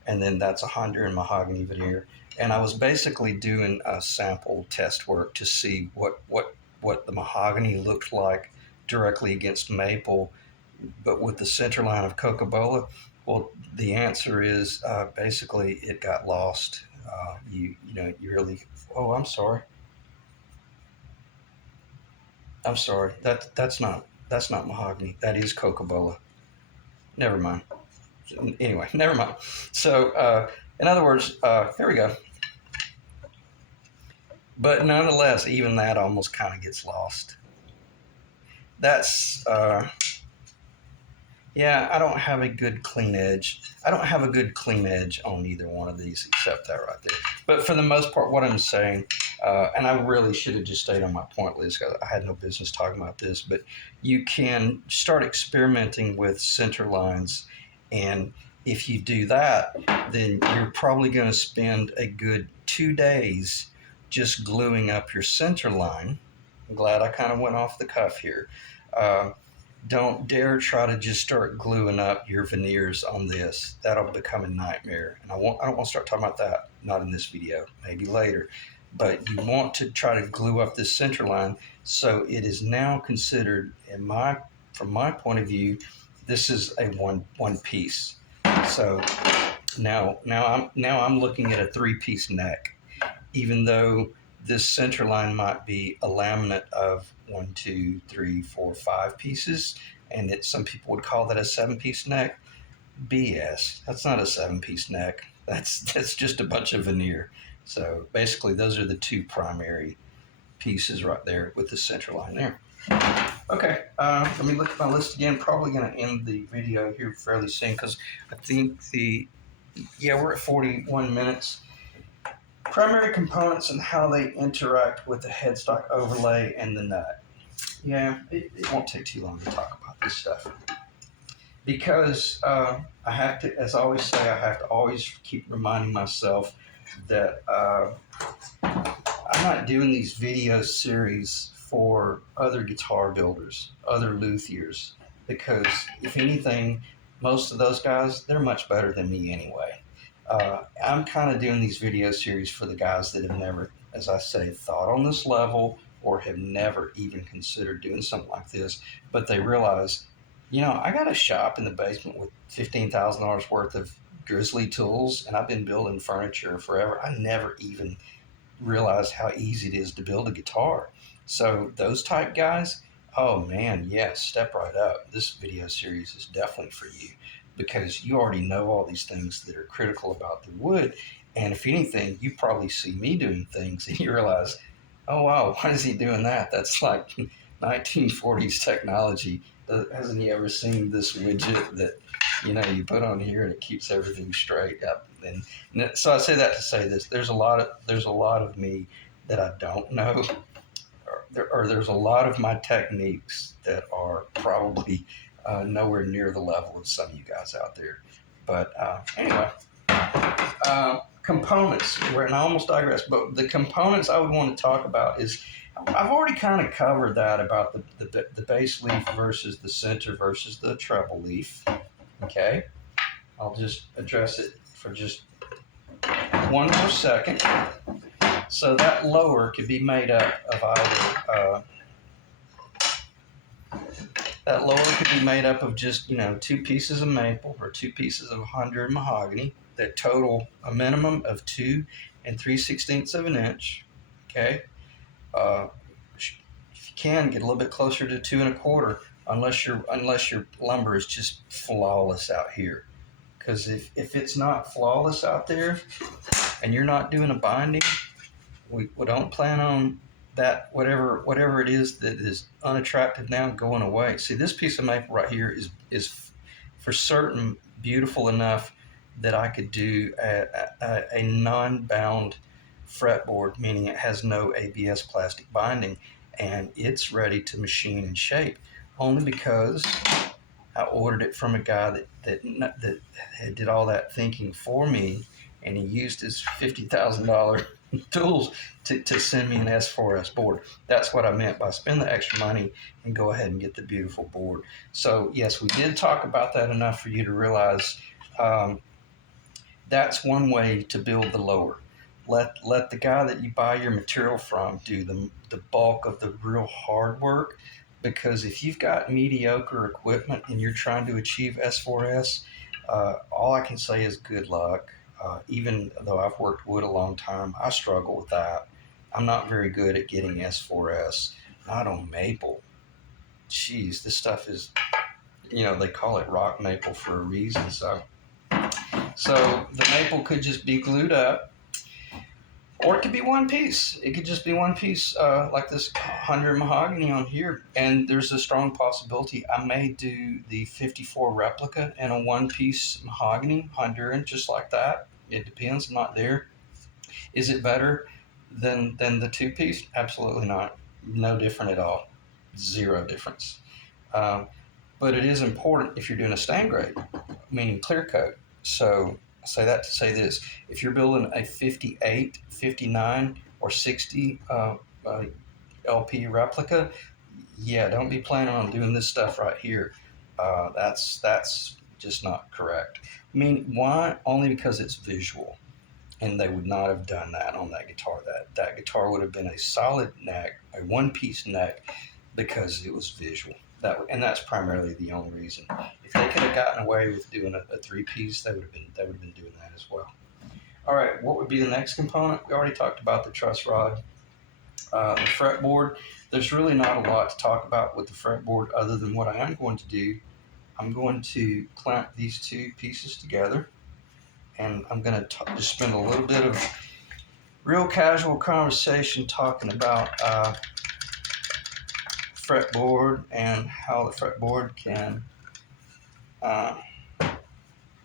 and then that's a Honduran mahogany veneer. And I was basically doing a sample test work to see what the mahogany looked like directly against maple, but with the center line of Coca-Cola. Well, the answer is basically it got lost. You really. Oh, I'm sorry. I'm sorry. That's not mahogany. That is Coca-Cola. Never mind. Anyway, never mind. So, in other words, here we go. But nonetheless, even that almost kind of gets lost. That's Yeah, I don't have a good clean edge. I don't have a good clean edge on either one of these except that right there. But for the most part, what I'm saying, and I really should have just stayed on my point list because I had no business talking about this, but you can start experimenting with center lines. And if you do that, then you're probably going to spend a good 2 days just gluing up your center line. I'm glad I kind of went off the cuff here. Uh, don't dare try to just start gluing up your veneers on this. That'll become a nightmare. And I don't want to start talking about that. Not in this video, maybe later. But you want to try to glue up this center line so it is now considered, from my point of view, this is a one piece. So now I'm looking at a 3-piece neck, even though this center line might be a laminate of 1, 2, 3, 4, 5 pieces, and some people would call that a 7-piece neck. BS. That's not a 7-piece neck. That's just a bunch of veneer. So basically, those are the 2 primary pieces right there with the center line there. Okay, let me look at my list again. Probably going to end the video here fairly soon because I think we're at 41 minutes. Primary components and how they interact with the headstock overlay and the nut. Yeah, it won't take too long to talk about this stuff. Because I have to, as I always say, I have to always keep reminding myself that I'm not doing these video series for other guitar builders, other luthiers, because if anything, most of those guys, they're much better than me anyway. I'm kind of doing these video series for the guys that have never, as I say, thought on this level or have never even considered doing something like this, but they realize, I got a shop in the basement with $15,000 worth of grizzly tools, and I've been building furniture forever. I never even realized how easy it is to build a guitar. So those type guys, oh man, yes, step right up. This video series is definitely for you because you already know all these things that are critical about the wood. And if anything, you probably see me doing things and you realize, oh wow, why is he doing that? That's like 1940s technology. Hasn't he ever seen this widget that you put on here and it keeps everything straight up? And so I say that to say this: there's a lot of me that I don't know, or there's a lot of my techniques that are probably nowhere near the level of some of you guys out there. But anyway, components. And I almost digress, but the components I would want to talk about is I've already kind of covered that about the bass leaf versus the center versus the treble leaf. Okay, I'll just address it for just one more second. So that lower could be made up of either that lower could be made up of just 2 pieces of maple or 2 pieces of Honduran mahogany that total a minimum of 2 3/16 of an inch. Okay, if you can get a little bit closer to 2 1/4, unless your lumber is just flawless out here. Because if it's not flawless out there and you're not doing a binding, we don't plan on that whatever it is that is unattractive now going away. See, this piece of maple right here is for certain beautiful enough that I could do a non-bound fretboard, meaning it has no ABS plastic binding, and it's ready to machine and shape only because I ordered it from a guy that did all that thinking for me, and he used his $50,000 tools to send me an S4S board. That's what I meant by spend the extra money and go ahead and get the beautiful board. So yes, we did talk about that enough for you to realize um, that's one way to build the lower. Let the guy that you buy your material from do the bulk of the real hard work, because if you've got mediocre equipment and you're trying to achieve S4S, all I can say is good luck. Even though I've worked wood a long time, I struggle with that. I'm not very good at getting S4S. Not on maple. Jeez, this stuff is, they call it rock maple for a reason. So the maple could just be glued up, or it could be one piece. It could just be one piece, like this 100 mahogany on here. And there's a strong possibility I may do the 54 replica in a one piece mahogany Honduran, just like that. It depends. I'm not there. Is it better than the two piece? Absolutely not. No different at all. Zero difference. Um, but it is important if you're doing a stain grade, meaning clear coat. So I say that to say this: if you're building a 58, 59, or 60 LP replica, yeah, don't be planning on doing this stuff right here. That's just not correct. I mean, why? Only because it's visual, and they would not have done that on that guitar. That guitar would have been a solid neck, a one piece neck, because it was visual. And that's primarily the only reason. If they could have gotten away with doing a three piece, they would have been doing that as well. All right, what would be the next component? We already talked about the truss rod, the fretboard. There's really not a lot to talk about with the fretboard other than what I am going to do. I'm going to clamp these two pieces together, and I'm going to just spend a little bit of real casual conversation talking about fretboard and how the fretboard can. All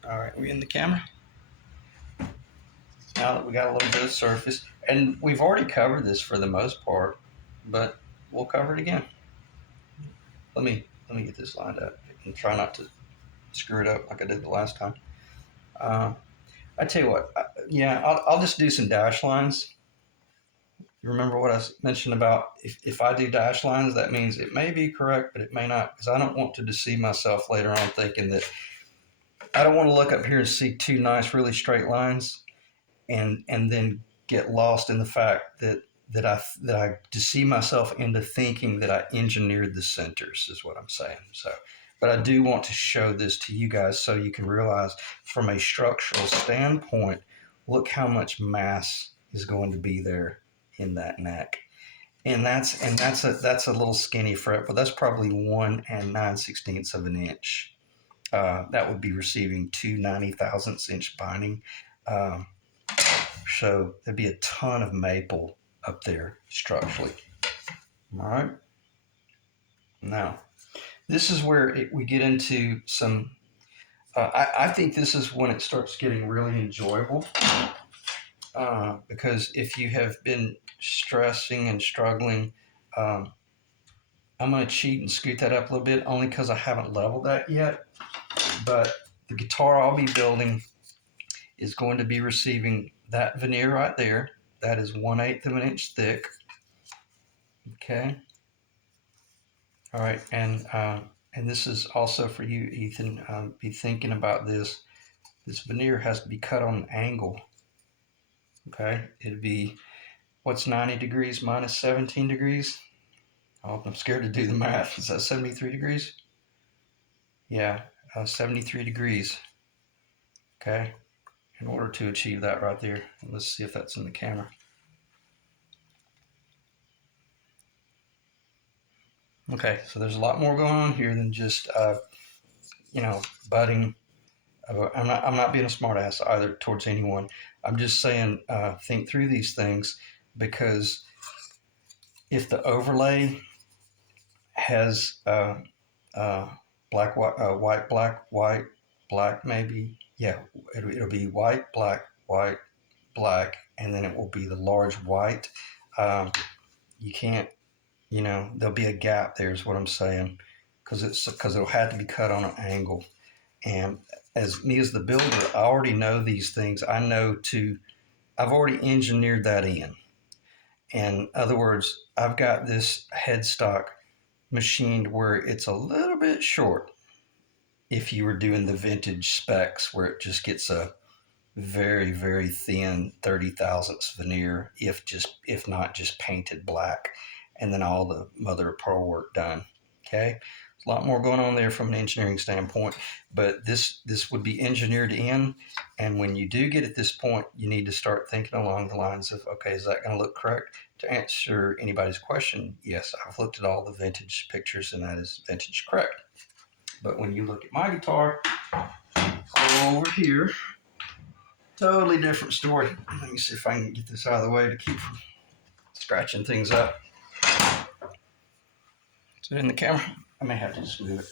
right, we in the camera? Now that we got a little bit of surface, and we've already covered this for the most part, but we'll cover it again. Let me get this lined up and try not to screw it up like I did the last time. I tell you what, I'll just do some dash lines. You remember what I mentioned about if I do dash lines, that means it may be correct, but it may not, because I don't want to deceive myself later on thinking that I don't want to look up here and see two nice, really straight lines, and then get lost in the fact that I deceive myself into thinking that I engineered the centers, is what I'm saying. So, but I do want to show this to you guys so you can realize from a structural standpoint, look how much mass is going to be there in that neck. And that's a little skinny fret, but that's probably 1 9/16 of an inch. That would be receiving two 90 thousandths inch binding. Um, so there'd be a ton of maple up there structurally. All right. Now, this is where we get into some. I think this is when it starts getting really enjoyable, because if you have been stressing and struggling, um, I'm going to cheat and scoot that up a little bit, only because I haven't leveled that yet. But the guitar I'll be building is going to be receiving that veneer right there. That is 1/8 of an inch thick. Okay. All right, and this is also for you, Ethan. Be thinking about this. This veneer has to be cut on an angle. Okay, it'd be what's 90 degrees minus 17 degrees. Oh, I'm scared to do the math. Is that 73 degrees? Yeah, 73 degrees. Okay, in order to achieve that right there. Let's see if that's in the camera. Okay, so there's a lot more going on here than just butting. I'm not being a smartass either towards anyone. I'm just saying, think through these things, because if the overlay has black, white, black, white, black, maybe, yeah, it'll be white, black, white, black, and then it will be the large white. You can't, there'll be a gap there, is what I'm saying, because it'll have to be cut on an angle. And as me as the builder, I already know these things. I I've already engineered that in other words, I've got this headstock machined where it's a little bit short if you were doing the vintage specs where it just gets a very, very thin 30 thousandths veneer, if not just painted black, and then all the mother of pearl work done. Okay, a lot more going on there from an engineering standpoint, but this would be engineered in. And when you do get at this point, you need to start thinking along the lines of, okay, is that going to look correct? To answer anybody's question, yes, I've looked at all the vintage pictures, and that is vintage correct. But when you look at my guitar over here, totally different story. Let me see if I can get this out of the way to keep from scratching things up. Is it in the camera? I may have to just move it.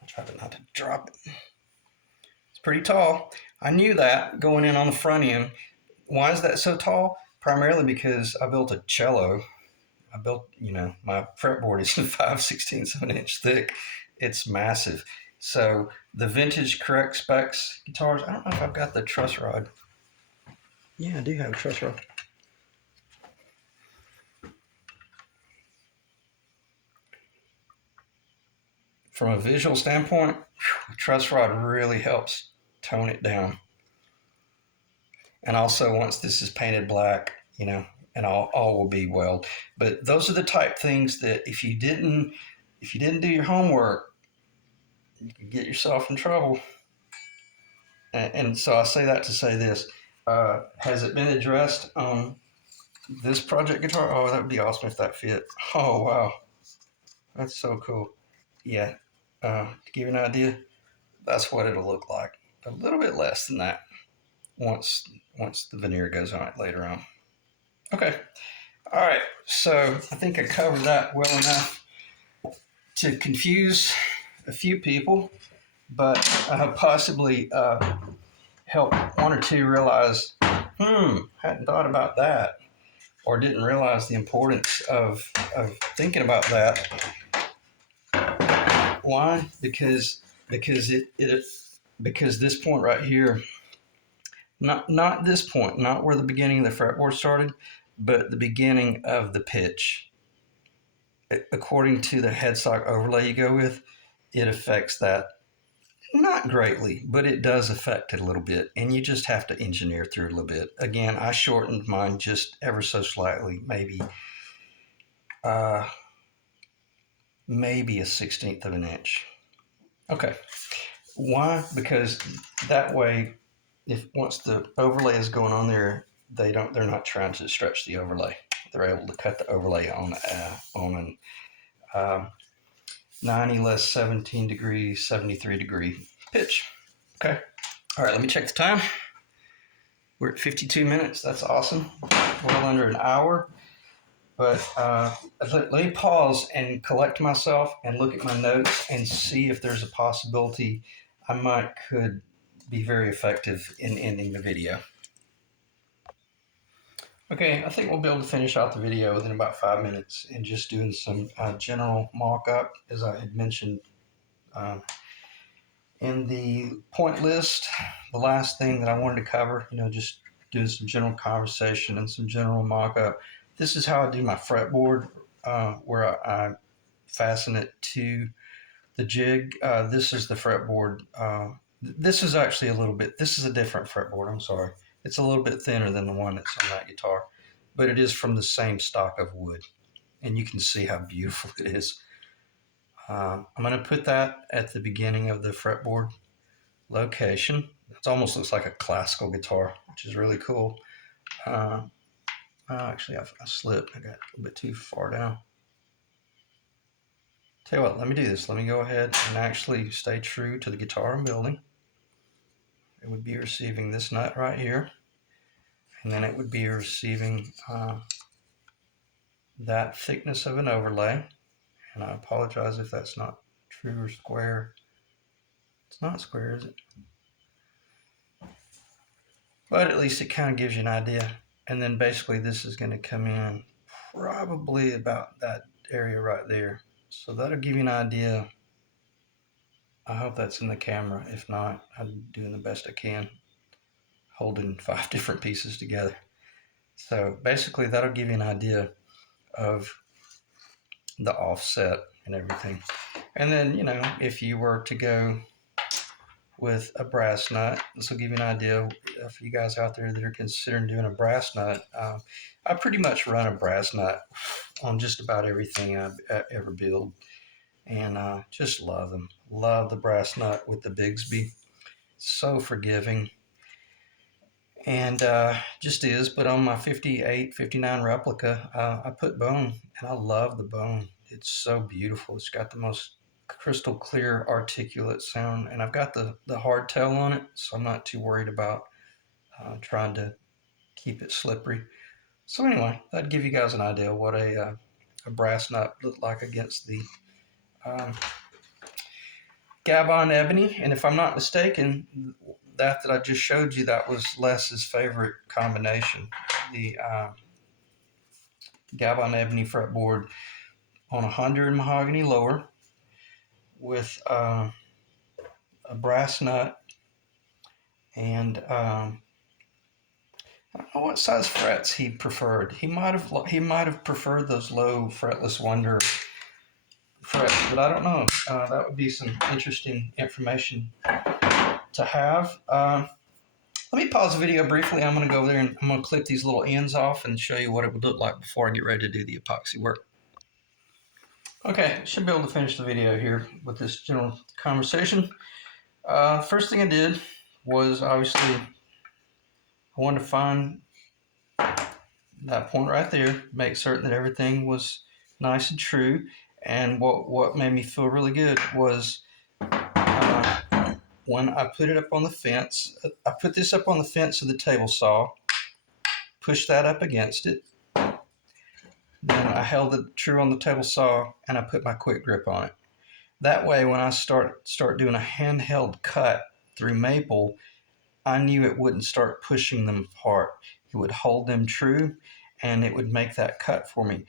I'll try to not to drop it. It's pretty tall. I knew that going in on the front end. Why is that so tall? Primarily because I built a cello. My fretboard is 5/16 of an inch thick. It's massive. So the vintage correct specs guitars, I don't know if I've got the truss rod. Yeah, I do have a truss rod. From a visual standpoint, the truss rod really helps tone it down. And also, once this is painted black, and all will be well. But those are the type things that if you didn't do your homework, you can get yourself in trouble. And so I say that to say this: has it been addressed on this project guitar? Oh, that would be awesome if that fit. Oh wow, that's so cool. Yeah, to give you an idea, that's what it'll look like. A little bit less than that once the veneer goes on it later on. Okay. All right. So I think I covered that well enough to confuse a few people, but possibly help one or two realize, hadn't thought about that, or didn't realize the importance of thinking about that. Why? Because this point right here, not this point, not where the beginning of the fretboard started, but the beginning of the pitch. According to the headstock overlay you go with, it affects that. Not greatly, but it does affect it a little bit, and you just have to engineer through it a little bit. Again, I shortened mine just ever so slightly, maybe a 1/16 of an inch. Okay. Why? Because that way, if once the overlay is going on there, they're not trying to stretch the overlay. They're able to cut the overlay on an 90 less 17 degrees, 73 degree pitch. Okay. All right, let me check the time. We're at 52 minutes. That's awesome. Well under an hour. But let me pause and collect myself and look at my notes and see if there's a possibility I could be very effective in ending the video. Okay, I think we'll be able to finish out the video within about 5 minutes and just doing some general mock-up, as I had mentioned in the point list. The last thing that I wanted to cover, just doing some general conversation and some general mock-up. This is how I do my fretboard, where I fasten it to the jig. This is the fretboard. This is actually this is a different fretboard, I'm sorry. It's a little bit thinner than the one that's on that guitar, but it is from the same stock of wood, and you can see how beautiful it is. I'm going to put that at the beginning of the fretboard location. It almost looks like a classical guitar, which is really cool. Actually, I slipped. I got a little bit too far down. Tell you what, let me do this. Let me go ahead and actually stay true to the guitar I'm building. It would be receiving this nut right here, and then it would be receiving that thickness of an overlay. And I apologize if that's not true or square. It's not square, is it? But at least it kind of gives you an idea. And then basically this is going to come in probably about that area right there. So that'll give you an idea. I hope that's in the camera. If not, I'm doing the best I can. holding 5 different pieces together. So basically that'll give you an idea of the offset and everything. And then, you know, if you were to go with a brass nut, this will give you an idea for you guys out there that are considering doing a brass nut. I pretty much run a brass nut on just about everything I ever build, and just love them. Love the brass nut with the Bigsby. So forgiving, and just is. But on my 58, 59 replica, I put bone, and I love the bone. It's so beautiful. It's got the most crystal clear, articulate sound, and I've got the hardtail on it, so I'm not too worried about trying to keep it slippery. So anyway, that'd give you guys an idea what a brass nut looked like against the um, Gabon ebony. And if I'm not mistaken, that I just showed you, that was Les's favorite combination, the Gabon ebony fretboard on 100 mahogany lower with a brass nut, and I don't know what size frets he preferred. He might have preferred those low fretless wonder frets, but I don't know. That would be some interesting information to have. Let me pause the video briefly. I'm going to go over there and I'm going to clip these little ends off and show you what it would look like before I get ready to do the epoxy work. Okay, should be able to finish the video here with this general conversation. First thing I did was, obviously, I wanted to find that point right there, make certain that everything was nice and true. And what made me feel really good was when I put it up on the fence. I put this up on the fence of the table saw, pushed that up against it. Then I held it true on the table saw, and I put my quick grip on it. That way, when I start doing a handheld cut through maple, I knew it wouldn't start pushing them apart. It would hold them true, and it would make that cut for me.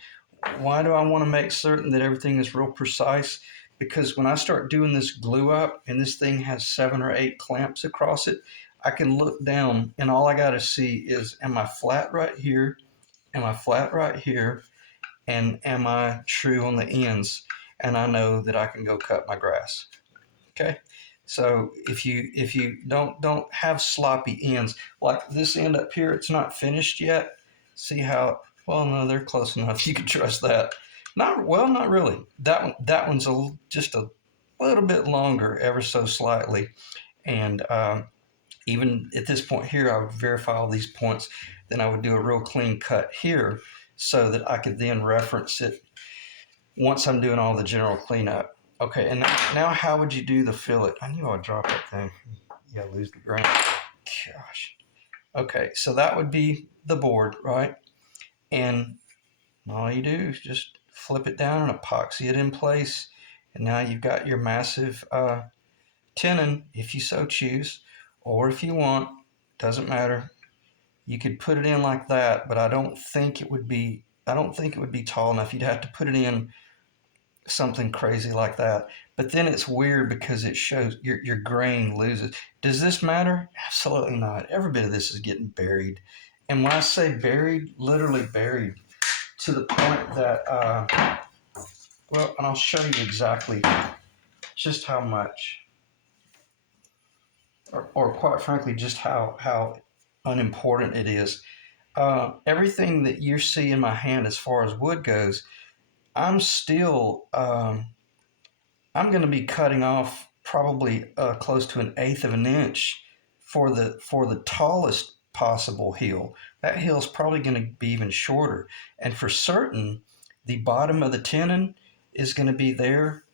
Why do I want to make certain that everything is real precise? Because when I start doing this glue up, and this thing has 7 or 8 clamps across it, I can look down, and all I got to see is, am I flat right here? Am I flat right here? And am I true on the ends? And I know that I can go cut my grass. Okay, so if you don't have sloppy ends, like this end up here, it's not finished yet. See how, well, no, they're close enough. You can trust that. Not really. That one's just a little bit longer, ever so slightly. And even at this point here, I would verify all these points. Then I would do a real clean cut here, so that I could then reference it once I'm doing all the general cleanup. Okay, and now how would you do the fillet? I knew I would drop that thing. Yeah, lose the grain. Gosh. Okay, so that would be the board, right? And all you do is just flip it down and epoxy it in place. And now you've got your massive tenon, if you so choose, or if you want, doesn't matter. You could put it in like that, but I don't think it would be tall enough. You'd have to put it in something crazy like that. But then it's weird because it shows your grain loses. Does this matter? Absolutely not. Every bit of this is getting buried. And when I say buried, literally buried, to the point that, well, and I'll show you exactly just how much, or quite frankly, just how unimportant it is. Everything that you see in my hand as far as wood goes, I'm still, I'm going to be cutting off probably close to 1/8 of an inch for the tallest possible heel. That heel is probably going to be even shorter. And for certain, the bottom of the tenon is going to be there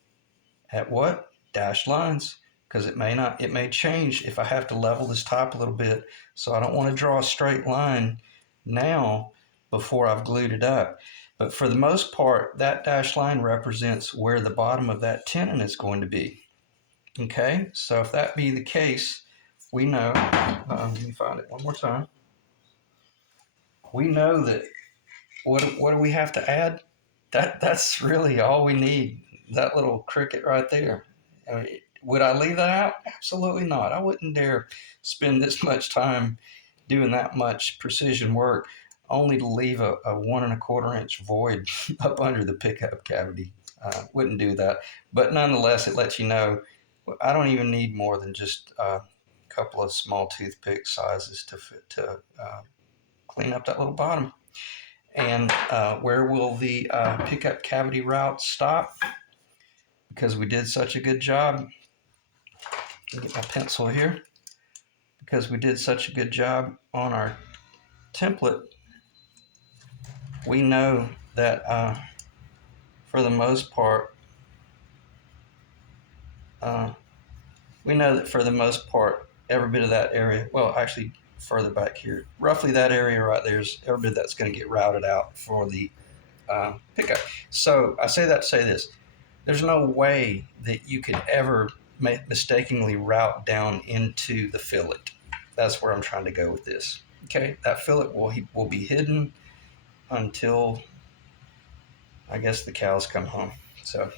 at what? Dashed lines. Because it may change if I have to level this top a little bit. So I don't want to draw a straight line now before I've glued it up. But for the most part, that dashed line represents where the bottom of that tenon is going to be. Okay, so if that be the case, we know, let me find it one more time. We know that, what do we have to add? That's really all we need, that little cricket right there. I mean, would I leave that out? Absolutely not. I wouldn't dare spend this much time doing that much precision work only to leave a 1¼ inch void up under the pickup cavity. Wouldn't do that. But nonetheless, it lets you know I don't even need more than just a couple of small toothpick sizes to clean up that little bottom. And where will the pickup cavity route stop? Because we did such a good job. Let me get my pencil here. Because we did such a good job on our template, we know that for the most part, every bit of that area, well, actually further back here, roughly that area right there is every bit that's going to get routed out for the pickup. So I say that to say this. There's no way that you could ever mistakenly route down into the fillet. That's where I'm trying to go with this. Okay, that fillet will be hidden until I guess the cows come home. So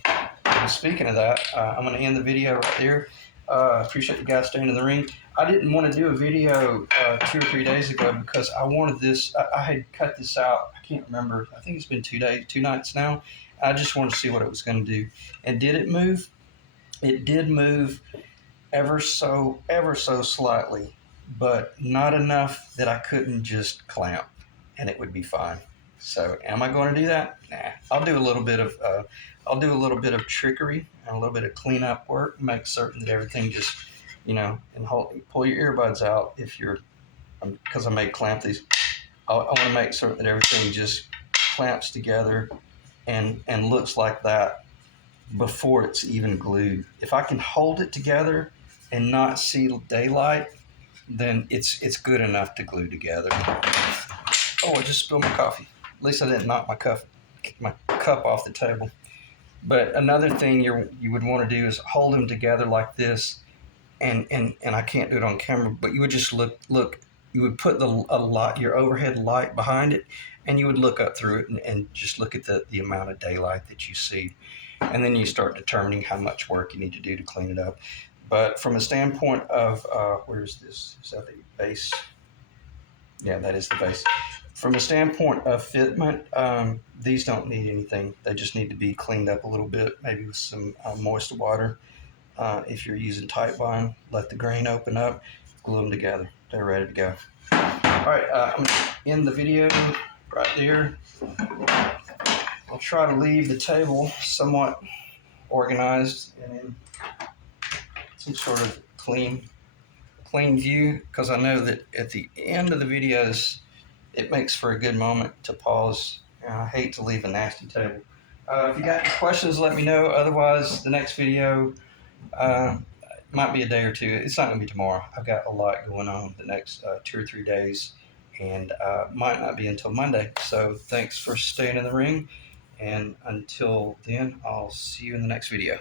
speaking of that, I'm going to end the video right there. Appreciate you guys staying in the ring. I didn't want to do a video 2 or 3 days ago because I wanted this. I had cut this out. I can't remember. I think it's been 2 nights now. I just wanted to see what it was going to do. And did it move? It did move ever so slightly, but not enough that I couldn't just clamp and it would be fine. So am I going to do that? Nah. I'll do a little bit of trickery and a little bit of cleanup work, make certain that everything just, and pull your earbuds out if you're, because I may clamp these. I want to make certain that everything just clamps together and looks like that before it's even glued. If I can hold it together and not see daylight, then it's good enough to glue together. Oh, I just spilled my coffee. At least I didn't knock my cup off the table. But another thing you would want to do is hold them together like this, and I can't do it on camera, but you would just look. You would put your overhead light behind it, and you would look up through it and just look at the amount of daylight that you see, and then you start determining how much work you need to do to clean it up. But from a standpoint of where's this? Is that the base? Yeah, that is the base. From a standpoint of fitment, these don't need anything. They just need to be cleaned up a little bit, maybe with some moist water. If you're using tight bond, let the grain open up, glue them together. They're ready to go. All right, I'm going to end the video right there. I'll try to leave the table somewhat organized and in some sort of clean view, because I know that at the end of the videos, it makes for a good moment to pause. I hate to leave a nasty table. If you got any questions, let me know. Otherwise, the next video might be a day or two. It's not going to be tomorrow. I've got a lot going on the next 2 or 3 days, and might not be until Monday. So thanks for staying in the ring, and until then, I'll see you in the next video.